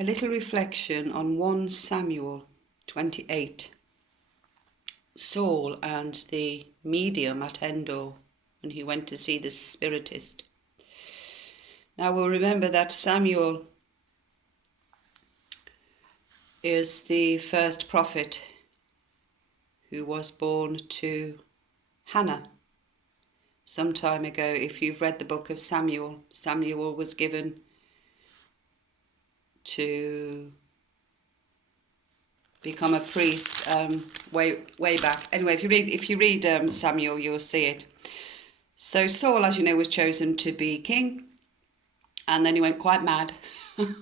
A little reflection on 1 Samuel 28. Saul and the medium at Endor, when he went to see the spiritist. Now we'll remember that Samuel is the first prophet who was born to Hannah some time ago. If you've read the book of Samuel, Samuel was given to become a priest way back. Anyway, if you read Samuel, you'll see it. So Saul, as you know, was chosen to be king, and then he went quite mad. Well,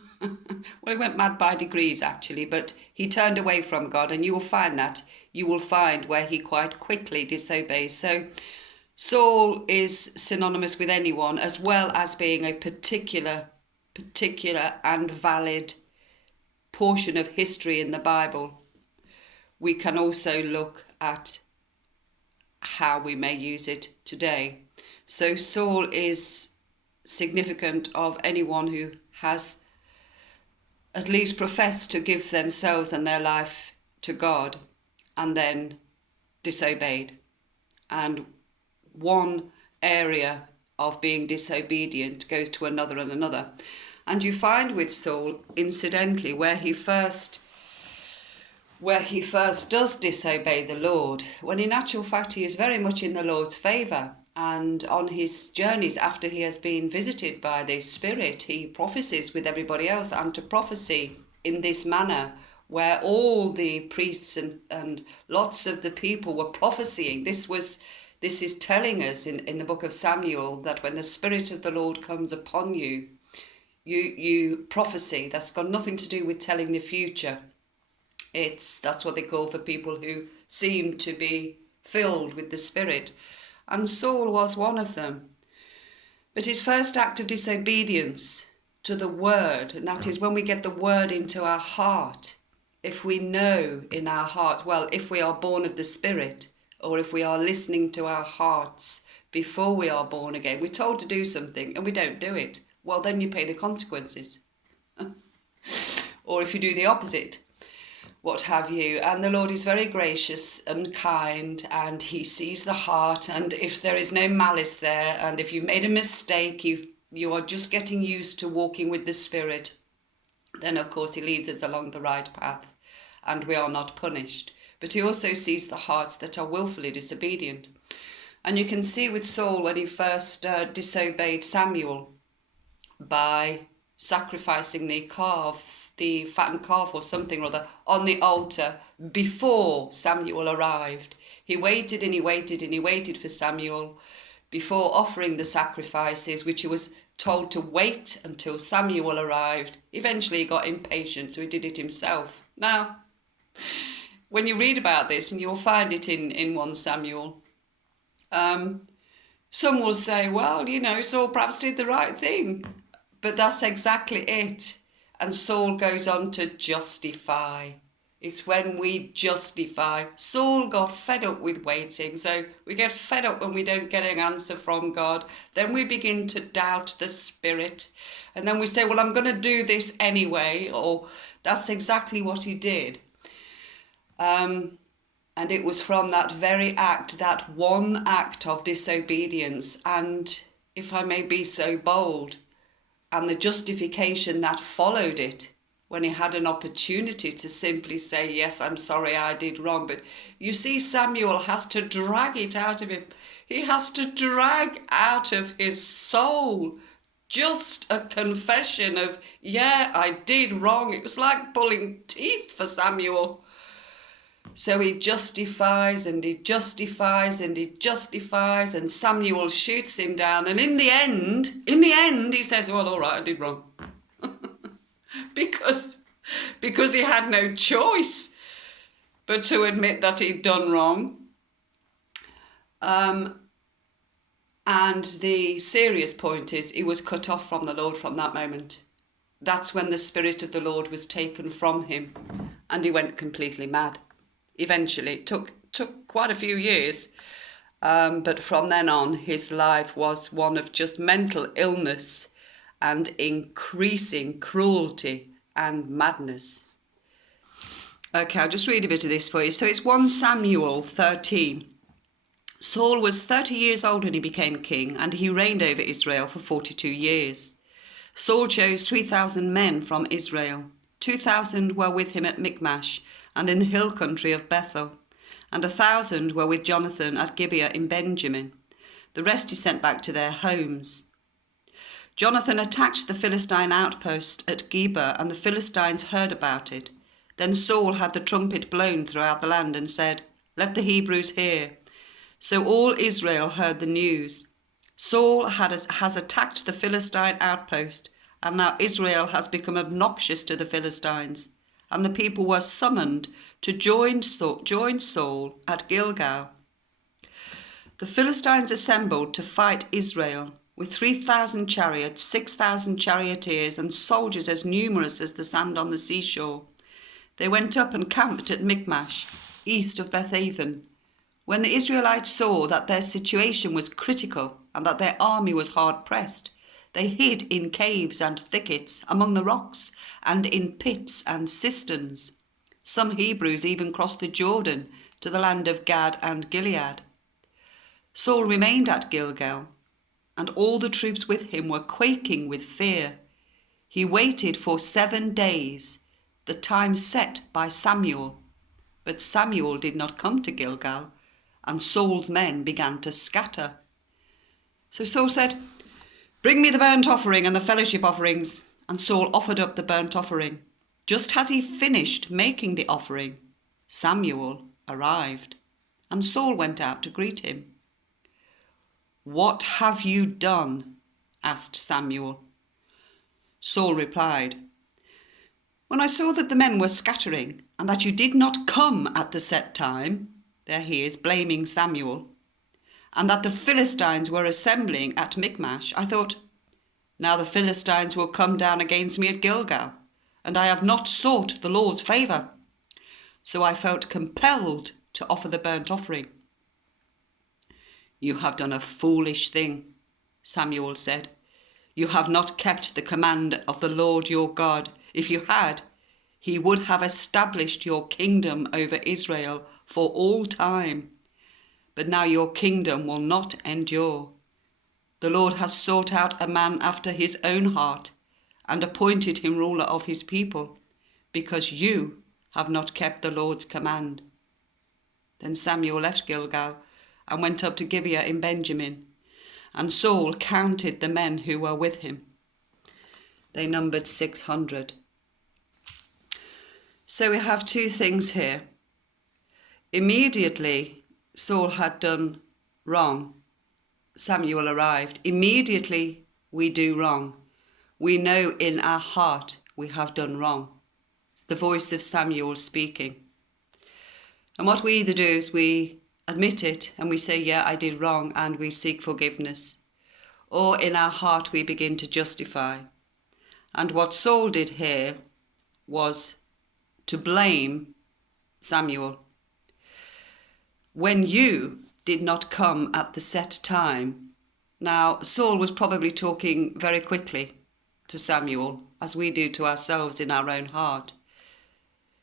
he went mad by degrees, actually, but he turned away from God, and you will find where he quite quickly disobeys. So Saul is synonymous with anyone, as well as being a particular and valid portion of history in the Bible. We can also look at how we may use it today. So Saul is significant of anyone who has at least professed to give themselves and their life to God and then disobeyed. And one area of being disobedient goes to another and another. And you find with Saul, incidentally, where he first does disobey the Lord, when in actual fact he is very much in the Lord's favour. And on his journeys, after he has been visited by the Spirit, he prophesies with everybody else. And to prophecy in this manner, where all the priests and lots of the people were prophesying, this is telling us in the book of Samuel that when the Spirit of the Lord comes upon you, you prophesy. That's got nothing to do with telling the future. That's what they call for people who seem to be filled with the Spirit. And Saul was one of them. But his first act of disobedience to the word, and that is when we get the word into our heart, if we know in our heart, well, if we are born of the Spirit, or if we are listening to our hearts before we are born again, we're told to do something and we don't do it. Well, then you pay the consequences. Or if you do the opposite, what have you. And the Lord is very gracious and kind, and he sees the heart. And if there is no malice there, and if you've made a mistake, you are just getting used to walking with the Spirit, then of course he leads us along the right path and we are not punished. But he also sees the hearts that are willfully disobedient. And you can see with Saul when he first disobeyed Samuel, by sacrificing the fattened calf or something or other, on the altar before Samuel arrived. He waited and he waited and he waited for Samuel before offering the sacrifices, which he was told to wait until Samuel arrived. Eventually he got impatient, so he did it himself. Now, when you read about this, and you'll find it in 1 Samuel, some will say, well, Saul perhaps did the right thing. But that's exactly it. And Saul goes on to justify. It's when we justify. Saul got fed up with waiting. So we get fed up when we don't get an answer from God. Then we begin to doubt the Spirit. And then we say, well, I'm going to do this anyway. Or that's exactly what he did. And it was from that very act, that one act of disobedience. And if I may be so bold, and the justification that followed it, when he had an opportunity to simply say, yes, I'm sorry, I did wrong. But you see, Samuel has to drag it out of him. He has to drag out of his soul just a confession of, yeah, I did wrong. It was like pulling teeth for Samuel. So he justifies and he justifies and he justifies, and Samuel shoots him down. And in the end, he says, well, all right, I did wrong. because he had no choice but to admit that he'd done wrong. And the serious point is he was cut off from the Lord from that moment. That's when the Spirit of the Lord was taken from him and he went completely mad. Eventually, it took quite a few years, but from then on, his life was one of just mental illness and increasing cruelty and madness. Okay, I'll just read a bit of this for you. So it's 1 Samuel 13. Saul was 30 years old when he became king, and he reigned over Israel for 42 years. Saul chose 3,000 men from Israel. 2,000 were with him at Michmash and in the hill country of Bethel, and 1,000 were with Jonathan at Gibeah in Benjamin. The rest he sent back to their homes. Jonathan attacked the Philistine outpost at Gibeah, and the Philistines heard about it. Then Saul had the trumpet blown throughout the land and said, "Let the Hebrews hear." So all Israel heard the news. Saul has attacked the Philistine outpost, and now Israel has become obnoxious to the Philistines. And the people were summoned to join Saul at Gilgal. The Philistines assembled to fight Israel with 3,000 chariots, 6,000 charioteers, and soldiers as numerous as the sand on the seashore. They went up and camped at Michmash, east of Bethaven. When the Israelites saw that their situation was critical and that their army was hard pressed, they hid in caves and thickets, among the rocks, and in pits and cisterns. Some Hebrews even crossed the Jordan to the land of Gad and Gilead. Saul remained at Gilgal, and all the troops with him were quaking with fear. He waited for 7 days, the time set by Samuel. But Samuel did not come to Gilgal, and Saul's men began to scatter. So Saul said, "Bring me the burnt offering and the fellowship offerings." And Saul offered up the burnt offering. Just as he finished making the offering, Samuel arrived, and Saul went out to greet him. "What have you done?" asked Samuel. Saul replied, "When I saw that the men were scattering, and that you did not come at the set time," there he is blaming Samuel, "and that the Philistines were assembling at Michmash, I thought, now the Philistines will come down against me at Gilgal, and I have not sought the Lord's favour. So I felt compelled to offer the burnt offering." "You have done a foolish thing," Samuel said. "You have not kept the command of the Lord your God. If you had, he would have established your kingdom over Israel for all time. But now your kingdom will not endure. The Lord has sought out a man after his own heart and appointed him ruler of his people, because you have not kept the Lord's command." Then Samuel left Gilgal and went up to Gibeah in Benjamin, and Saul counted the men who were with him. They numbered 600. So we have two things here. Immediately Saul had done wrong, Samuel arrived. Immediately we do wrong. We know in our heart we have done wrong. It's the voice of Samuel speaking. And what we either do is we admit it and we say, "Yeah, I did wrong," and we seek forgiveness. Or in our heart we begin to justify. And what Saul did here was to blame Samuel. "When you did not come at the set time." Now, Saul was probably talking very quickly to Samuel, as we do to ourselves in our own heart,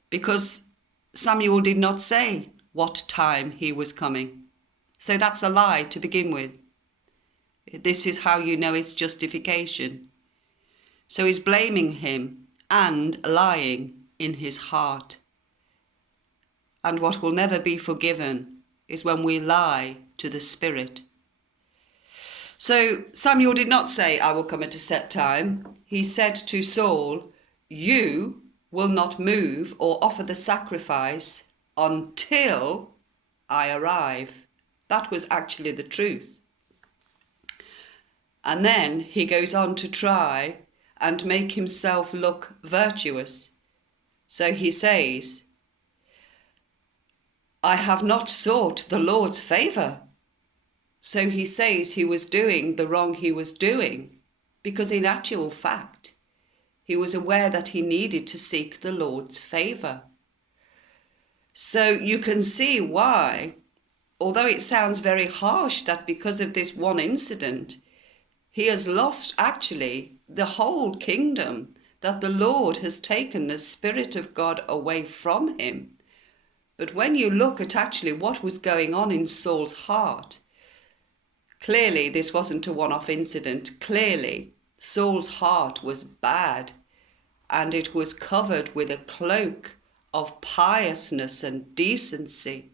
because Samuel did not say what time he was coming. So that's a lie to begin with. This is how you know it's justification. So he's blaming him and lying in his heart. And what will never be forgiven is when we lie to the Spirit. So Samuel did not say, "I will come at a set time." He said to Saul, "You will not move or offer the sacrifice until I arrive." That was actually the truth. And then he goes on to try and make himself look virtuous. So he says, "I have not sought the Lord's favour." So he says he was doing the wrong he was doing, because in actual fact, he was aware that he needed to seek the Lord's favour. So you can see why, although it sounds very harsh that because of this one incident, he has lost actually the whole kingdom that the Lord has taken the Spirit of God away from him. But when you look at actually what was going on in Saul's heart, clearly this wasn't a one-off incident. Clearly, Saul's heart was bad, and it was covered with a cloak of piousness and decency.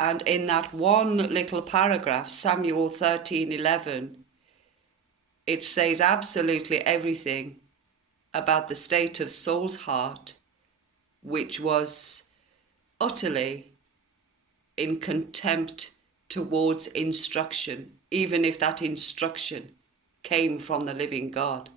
And in that one little paragraph, Samuel 13:11, it says absolutely everything about the state of Saul's heart, which was utterly in contempt towards instruction, even if that instruction came from the living God.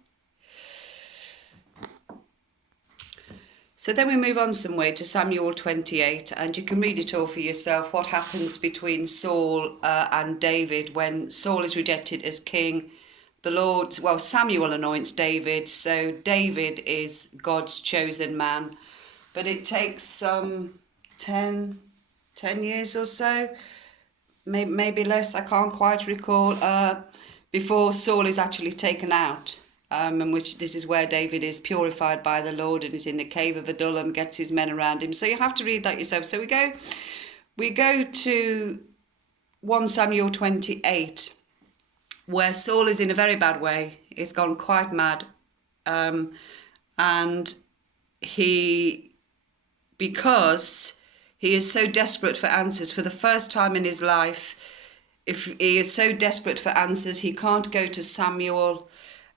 So then we move on some way to Samuel 28, and you can read it all for yourself, what happens between Saul and David when Saul is rejected as king. Samuel anoints David, so David is God's chosen man. But it takes some 10 years or so, maybe less, I can't quite recall, before Saul is actually taken out. And which this is where David is purified by the Lord and is in the cave of Adullam, gets his men around him. So you have to read that yourself. So we go to 1 Samuel 28, where Saul is in a very bad way. He's gone quite mad. And because he is so desperate for answers for the first time in his life, if he is so desperate for answers, he can't go to Samuel.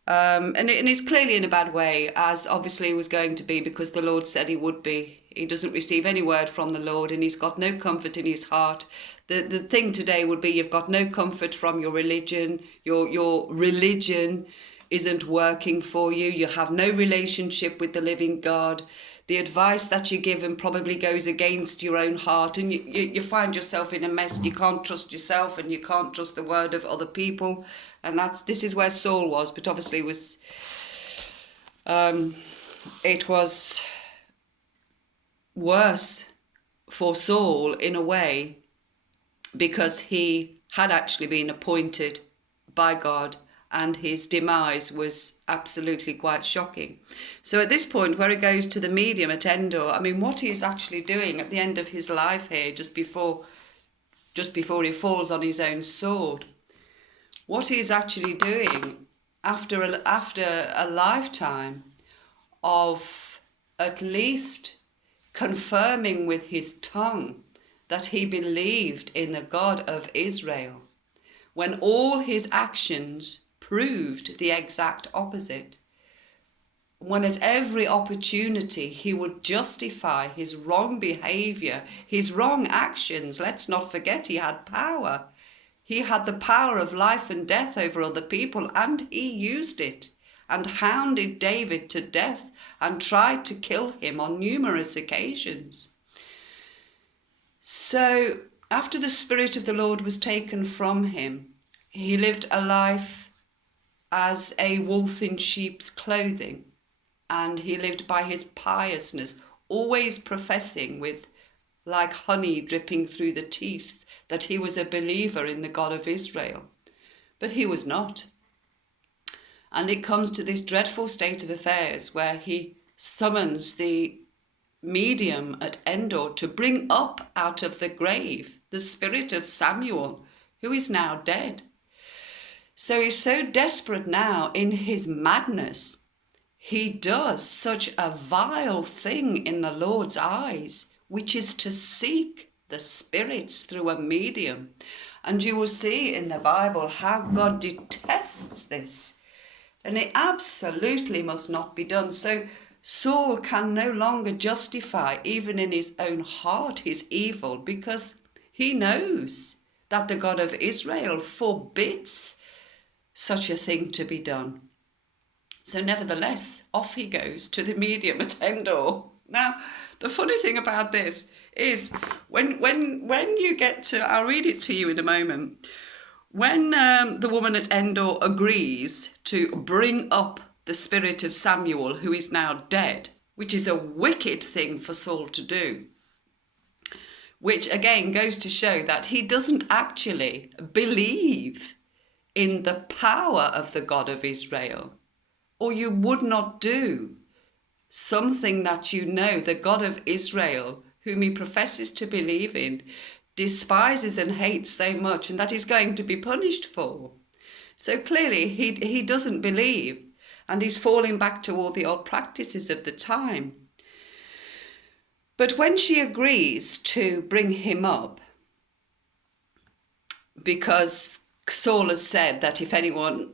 And he's clearly in a bad way, as obviously he was going to be, because the Lord said he would be. He doesn't receive any word from the Lord, and he's got no comfort in his heart. The thing today would be, you've got no comfort from your religion. Your religion isn't working for you. You have no relationship with the living God. The advice that you give him probably goes against your own heart, and you find yourself in a mess. You can't trust yourself, and you can't trust the word of other people. And this is where Saul was, but obviously it was worse for Saul in a way, because he had actually been appointed by God, and his demise was absolutely quite shocking. So at this point, where he goes to the medium at Endor, I mean, what he is actually doing at the end of his life here, just before he falls on his own sword, what he is actually doing after a lifetime of at least confirming with his tongue that he believed in the God of Israel, when all his actions proved the exact opposite. When at every opportunity he would justify his wrong behavior, his wrong actions. Let's not forget, he had power. He had the power of life and death over other people, and he used it and hounded David to death and tried to kill him on numerous occasions. So after the Spirit of the Lord was taken from him, he lived a life as a wolf in sheep's clothing, and he lived by his piousness, always professing with like honey dripping through the teeth that he was a believer in the God of Israel. But he was not. And it comes to this dreadful state of affairs where he summons the medium at Endor to bring up out of the grave the spirit of Samuel, who is now dead. So he's so desperate now in his madness, he does such a vile thing in the Lord's eyes, which is to seek the spirits through a medium. And you will see in the Bible how God detests this. And it absolutely must not be done. So Saul can no longer justify, even in his own heart, his evil, because he knows that the God of Israel forbids such a thing to be done. So nevertheless, off he goes to the medium at Endor. Now, the funny thing about this is when you get to, I'll read it to you in a moment, when the woman at Endor agrees to bring up the spirit of Samuel, who is now dead, which is a wicked thing for Saul to do, which again goes to show that he doesn't actually believe in the power of the God of Israel. or you would not do something that you know the God of Israel, whom he professes to believe in, despises and hates so much, and that he's going to be punished for. So clearly he doesn't believe, and he's falling back to all the old practices of the time. But when she agrees to bring him up, because Saul has said that if anyone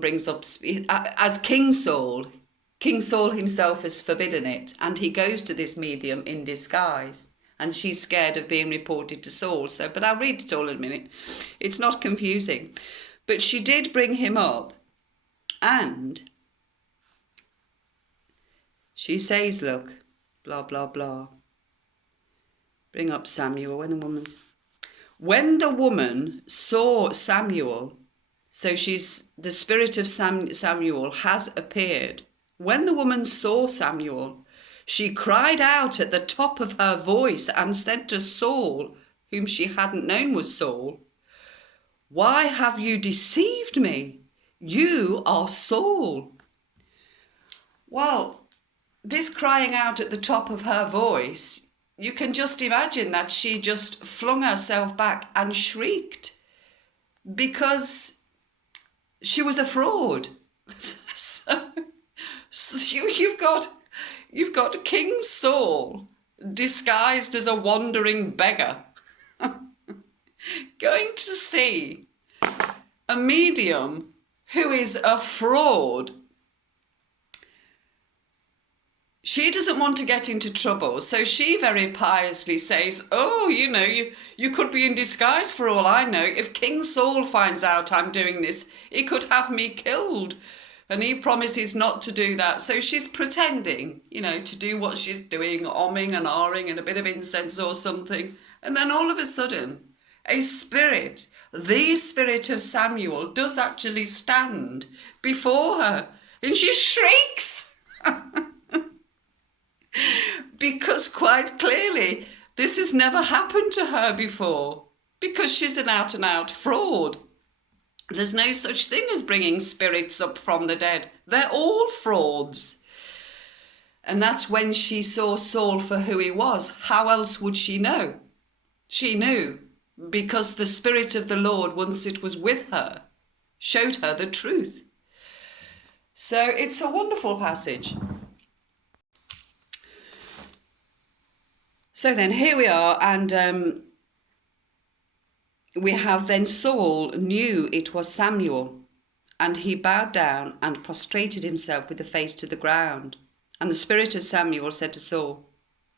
brings up, as King Saul himself has forbidden it, and he goes to this medium in disguise, and she's scared of being reported to Saul. So, but I'll read it all in a minute. It's not confusing. But she did bring him up, and she says, look, blah, blah, blah. Bring up Samuel. When the woman saw Samuel, so the spirit of Samuel has appeared. When the woman saw Samuel, she cried out at the top of her voice and said to Saul, whom she hadn't known was Saul, "Why have you deceived me? You are Saul." Well, this crying out at the top of her voice, you can just imagine that she just flung herself back and shrieked because she was a fraud. So you've got King Saul disguised as a wandering beggar going to see a medium who is a fraud. She doesn't want to get into trouble, so she very piously says, "Oh, you could be in disguise for all I know. If King Saul finds out I'm doing this, he could have me killed." And he promises not to do that. So she's pretending, to do what she's doing, omming and ahhing and a bit of incense or something. And then all of a sudden, a spirit, the spirit of Samuel, does actually stand before her. And she shrieks. Because quite clearly, this has never happened to her before. Because she's an out-and-out fraud. There's no such thing as bringing spirits up from the dead. They're all frauds. And that's when she saw Saul for who he was. How else would she know? She knew because the Spirit of the Lord, once it was with her, showed her the truth. So it's a wonderful passage. So then here we are, and we have then Saul knew it was Samuel, and he bowed down and prostrated himself with the face to the ground. And the spirit of Samuel said to Saul,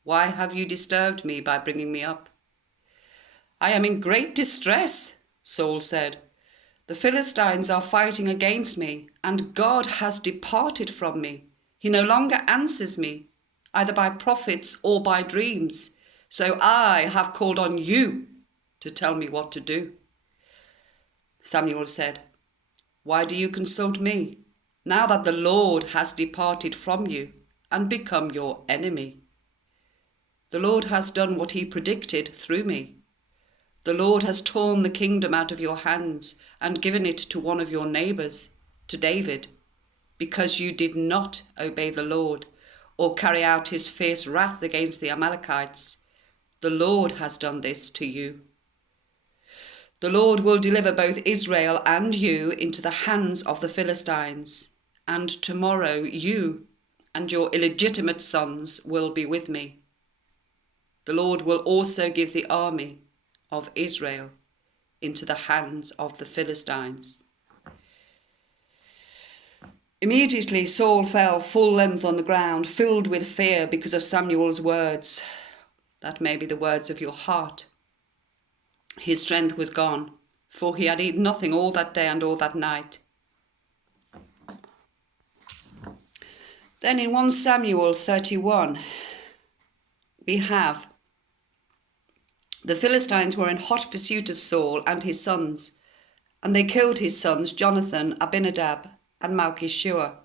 "Why have you disturbed me by bringing me up?" "I am in great distress," Saul said. "The Philistines are fighting against me, and God has departed from me. He no longer answers me, either by prophets or by dreams. So I have called on you to tell me what to do." Samuel said, "Why do you consult me, now that the Lord has departed from you and become your enemy? The Lord has done what he predicted through me. The Lord has torn the kingdom out of your hands and given it to one of your neighbours, to David, because you did not obey the Lord or carry out his fierce wrath against the Amalekites. The Lord has done this to you. The Lord will deliver both Israel and you into the hands of the Philistines, and tomorrow you and your illegitimate sons will be with me. The Lord will also give the army of Israel into the hands of the Philistines." Immediately Saul fell full length on the ground, filled with fear because of Samuel's words. That may be the words of your heart. His strength was gone, for he had eaten nothing all that day and all that night. Then in 1 Samuel 31, we have, the Philistines were in hot pursuit of Saul and his sons, and they killed his sons Jonathan, Abinadab, and Malchishua.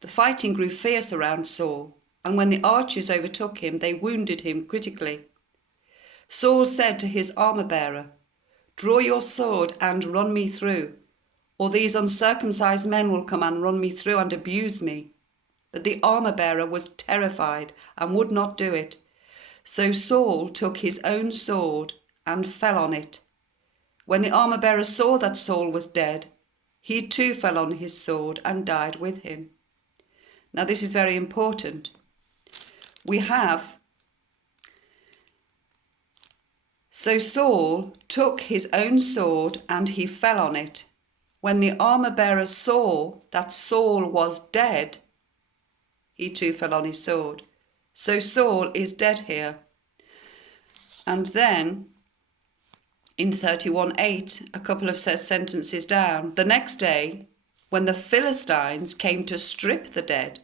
The fighting grew fierce around Saul, and when the archers overtook him, they wounded him critically. Saul said to his armor-bearer, "Draw your sword and run me through, or these uncircumcised men will come and run me through and abuse me. But the armor-bearer was terrified and would not do it. So Saul took his own sword and fell on it. When the armor-bearer saw that Saul was dead, he too fell on his sword and died with him. Now this is very important. So Saul took his own sword and he fell on it. When the armor-bearer saw that Saul was dead, he too fell on his sword. So Saul is dead here. And then in 31:8, a couple of sentences down, the next day, when the Philistines came to strip the dead,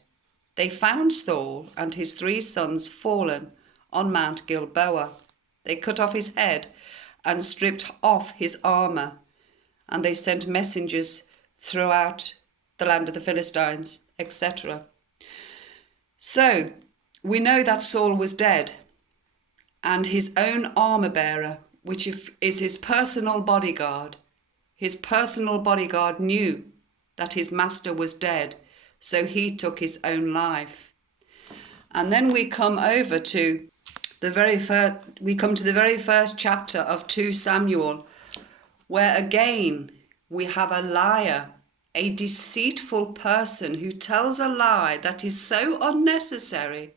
they found Saul and his 3 sons fallen on Mount Gilboa. They cut off his head and stripped off his armour, and they sent messengers throughout the land of the Philistines, etc. So we know that Saul was dead, and his own armour-bearer, which is his personal bodyguard knew that his master was dead, so he took his own life. And then we come over to the very first chapter of 2 Samuel, where again we have a liar, a deceitful person who tells a lie that is so unnecessary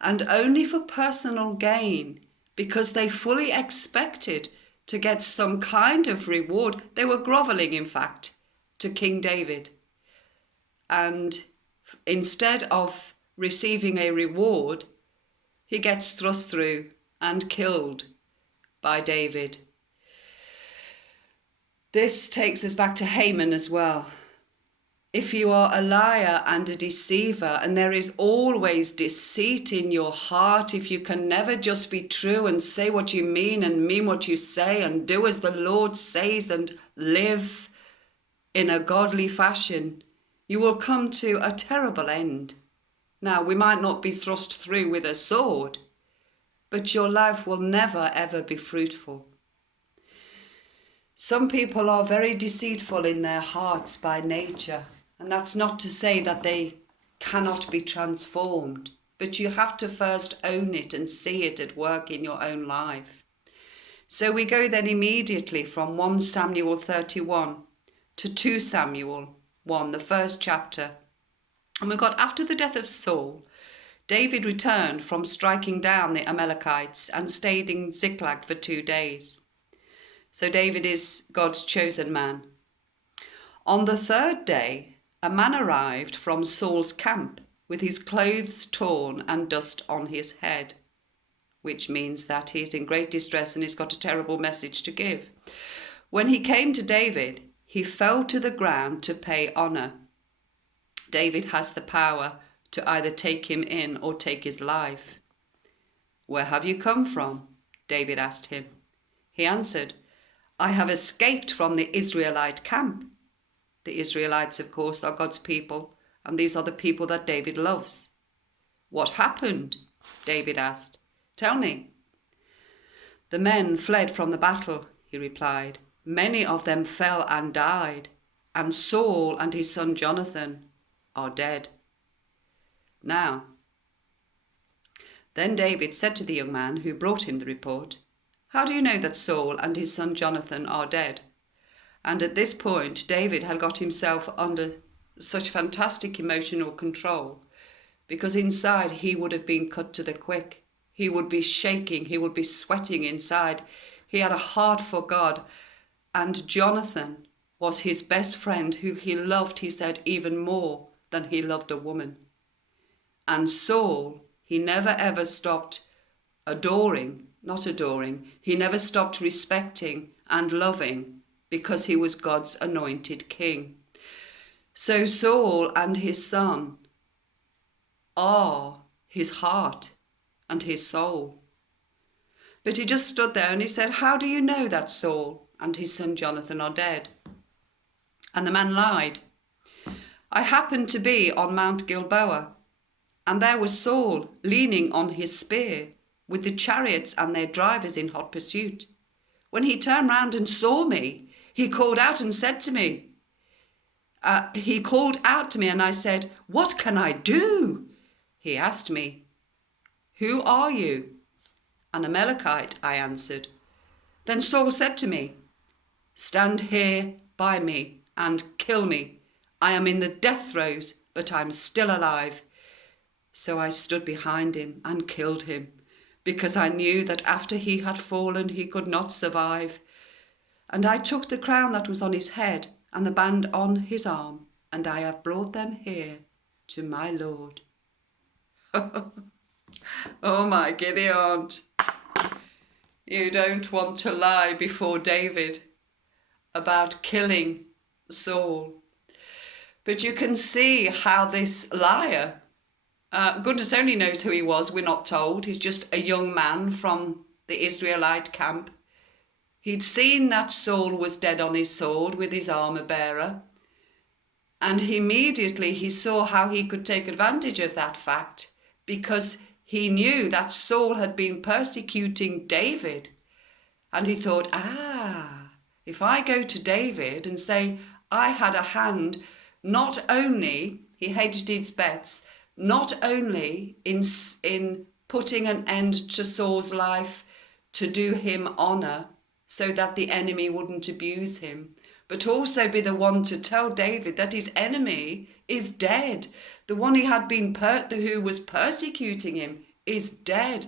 and only for personal gain, because they fully expected to get some kind of reward. They were grovelling, in fact, to King David. And instead of receiving a reward, he gets thrust through and killed by David. This takes us back to Haman as well. If you are a liar and a deceiver, and there is always deceit in your heart, if you can never just be true and say what you mean and mean what you say and do as the Lord says and live in a godly fashion, you will come to a terrible end. Now, we might not be thrust through with a sword, but your life will never ever be fruitful. Some people are very deceitful in their hearts by nature. And that's not to say that they cannot be transformed, but you have to first own it and see it at work in your own life. So we go then immediately from 1 Samuel 31 to 2 Samuel 1, the first chapter. And we've got, after the death of Saul, David returned from striking down the Amalekites and stayed in Ziklag for 2 days. So David is God's chosen man. On the 3rd day, a man arrived from Saul's camp with his clothes torn and dust on his head, which means that he's in great distress and he's got a terrible message to give. When he came to David, he fell to the ground to pay honour. David has the power to either take him in or take his life. "Where have you come from?" David asked him. He answered, "I have escaped from the Israelite camp." The Israelites, of course, are God's people, and these are the people that David loves. "What happened?" David asked. "Tell me." "The men fled from the battle," he replied. "Many of them fell and died, and Saul and his son Jonathan are dead." Now, then David said to the young man who brought him the report, "How do you know that Saul and his son Jonathan are dead?" And at this point, David had got himself under such fantastic emotional control, because inside he would have been cut to the quick. He would be shaking, he would be sweating inside. He had a heart for God, and Jonathan was his best friend, who he loved, he said, even more than he loved a woman. And Saul, he never ever stopped he never stopped respecting and loving, because he was God's anointed king. So Saul and his son are his heart and his soul. But he just stood there and he said, "How do you know that Saul and his son Jonathan are dead?" And the man lied. "I happened to be on Mount Gilboa, and there was Saul leaning on his spear, with the chariots and their drivers in hot pursuit. When he turned round and saw me, he called out and said to me, He called out to me and I said, "What can I do?" He asked me, "Who are you?" "An Amalekite," I answered. Then Saul said to me, "Stand here by me and kill me. I am in the death throes, but I'm still alive." So I stood behind him and killed him, because I knew that after he had fallen he could not survive. And I took the crown that was on his head and the band on his arm, and I have brought them here to my Lord. Oh my Gideon, you don't want to lie before David about killing Saul. But you can see how this liar, goodness only knows who he was, we're not told. He's just a young man from the Israelite camp. He'd seen that Saul was dead on his sword with his armor bearer. And immediately he saw how he could take advantage of that fact, because he knew that Saul had been persecuting David. And he thought, if I go to David and say I had a hand, not only, he hedged his bets, not only in putting an end to Saul's life to do him honour so that the enemy wouldn't abuse him, but also be the one to tell David that his enemy is dead. The one he had been who was persecuting him is dead.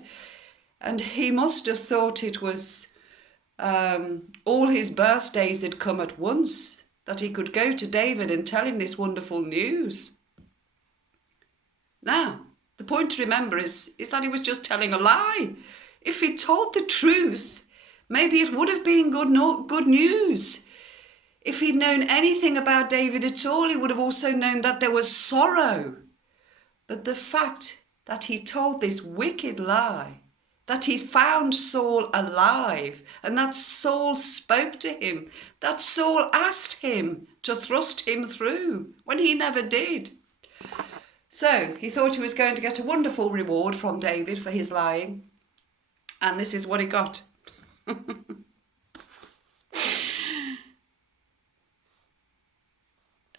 And he must have thought it was all his birthdays had come at once, that he could go to David and tell him this wonderful news. Now, the point to remember is that he was just telling a lie. If he told the truth, maybe it would have been good news. If he'd known anything about David at all, he would have also known that there was sorrow. But the fact that he told this wicked lie, that he found Saul alive, and that Saul spoke to him, that Saul asked him to thrust him through when he never did. So he thought he was going to get a wonderful reward from David for his lying. And this is what he got.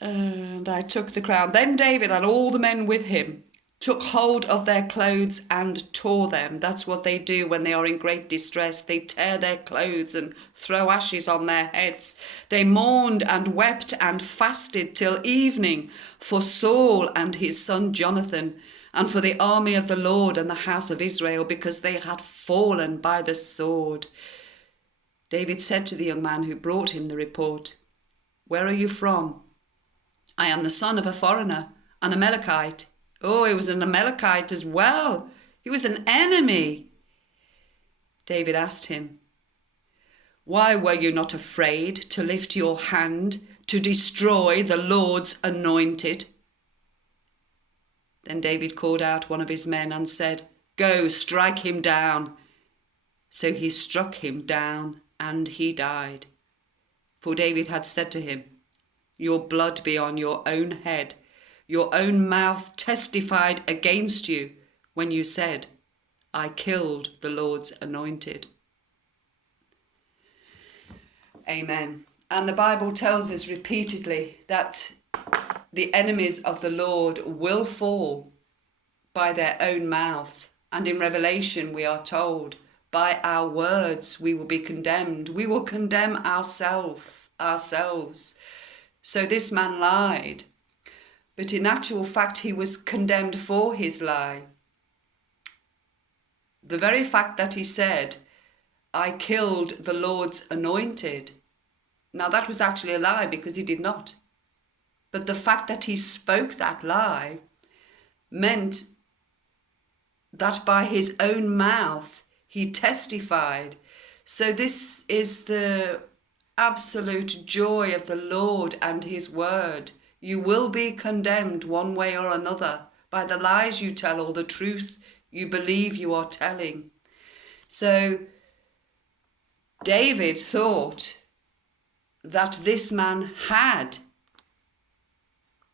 And I took the crown. Then David and all the men with him took hold of their clothes and tore them. That's what they do when they are in great distress. They tear their clothes and throw ashes on their heads. They mourned and wept and fasted till evening for Saul and his son Jonathan, and for the army of the Lord and the house of Israel, because they had fallen by the sword. David said to the young man who brought him the report, "Where are you from?" "I am the son of a foreigner, an Amalekite." Oh, he was an Amalekite as well. He was an enemy. David asked him, "Why were you not afraid to lift your hand to destroy the Lord's anointed?" Then David called out one of his men and said, "Go, strike him down." So he struck him down and he died. For David had said to him, "Your blood be on your own head. Your own mouth testified against you when you said, 'I killed the Lord's anointed.'" Amen. And the Bible tells us repeatedly that the enemies of the Lord will fall by their own mouth. And in Revelation we are told, by our words we will be condemned. We will condemn ourselves. So this man lied, but in actual fact he was condemned for his lie. The very fact that he said, "I killed the Lord's anointed," now that was actually a lie because he did not. But the fact that he spoke that lie meant that by his own mouth he testified. So this is the absolute joy of the Lord and his word. You will be condemned one way or another by the lies you tell or the truth you believe you are telling. So David thought that this man had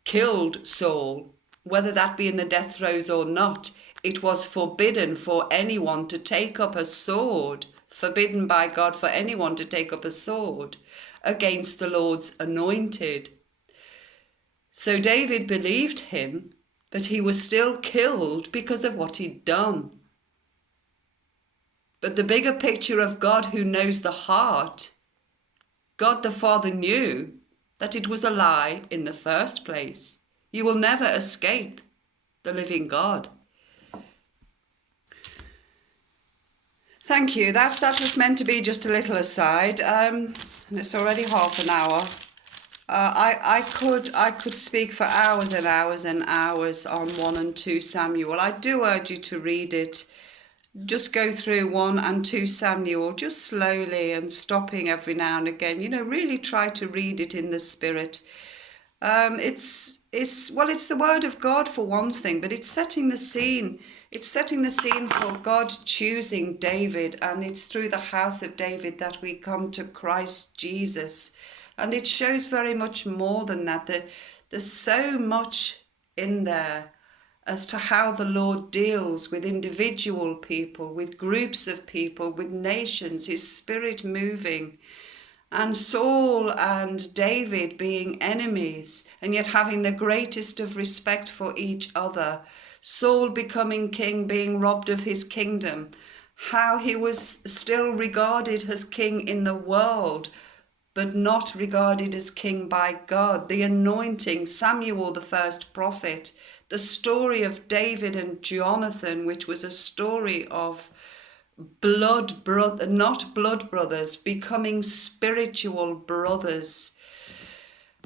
killed Saul, whether that be in the death throes or not. It was forbidden for anyone to take up a sword, forbidden by God for anyone to take up a sword against the Lord's anointed. So David believed him, but he was still killed because of what he'd done. But the bigger picture of God, who knows the heart, God the Father knew that it was a lie in the first place. You will never escape the living God. Thank you. That was meant to be just a little aside, and it's already half an hour. I could speak for hours and hours and hours on 1 and 2 Samuel. I do urge you to read it. Just go through 1 and 2 Samuel, just slowly and stopping every now and again. Really try to read it in the spirit. It's the word of God for one thing, but it's setting the scene. It's setting the scene for God choosing David, and it's through the house of David that we come to Christ Jesus. And it shows very much more than that. There's so much in there as to how the Lord deals with individual people, with groups of people, with nations, his spirit moving. And Saul and David being enemies, and yet having the greatest of respect for each other. Saul becoming king, being robbed of his kingdom. How he was still regarded as king in the world, but not regarded as king by God. The anointing, Samuel, the first prophet. The story of David and Jonathan, which was a story of not blood brothers, becoming spiritual brothers.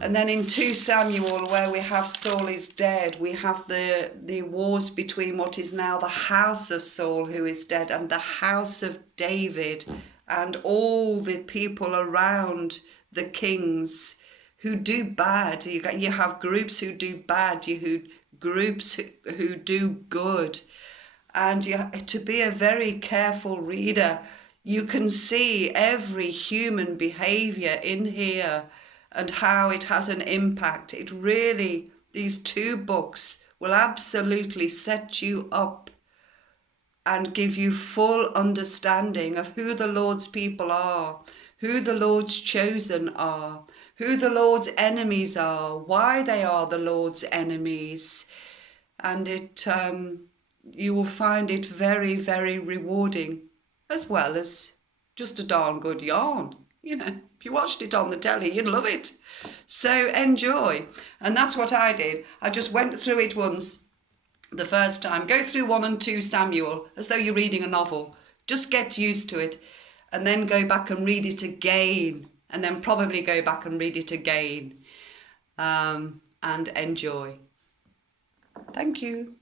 And then in 2 Samuel, where we have Saul is dead, we have the wars between what is now the house of Saul, who is dead, and the house of David, and all the people around the kings who do bad. You have groups who do bad, groups who do good. And to be a very careful reader, you can see every human behavior in here and how it has an impact. These 2 books will absolutely set you up and give you full understanding of who the Lord's people are, who the Lord's chosen are, who the Lord's enemies are, why they are the Lord's enemies. And you will find it very, very rewarding, as well as just a darn good yarn. If you watched it on the telly, you'd love it. So enjoy. And that's what I did. I just went through it once the first time. Go through 1 and 2 Samuel as though you're reading a novel. Just get used to it. And then go back and read it again. And then probably go back and read it again. And enjoy. Thank you.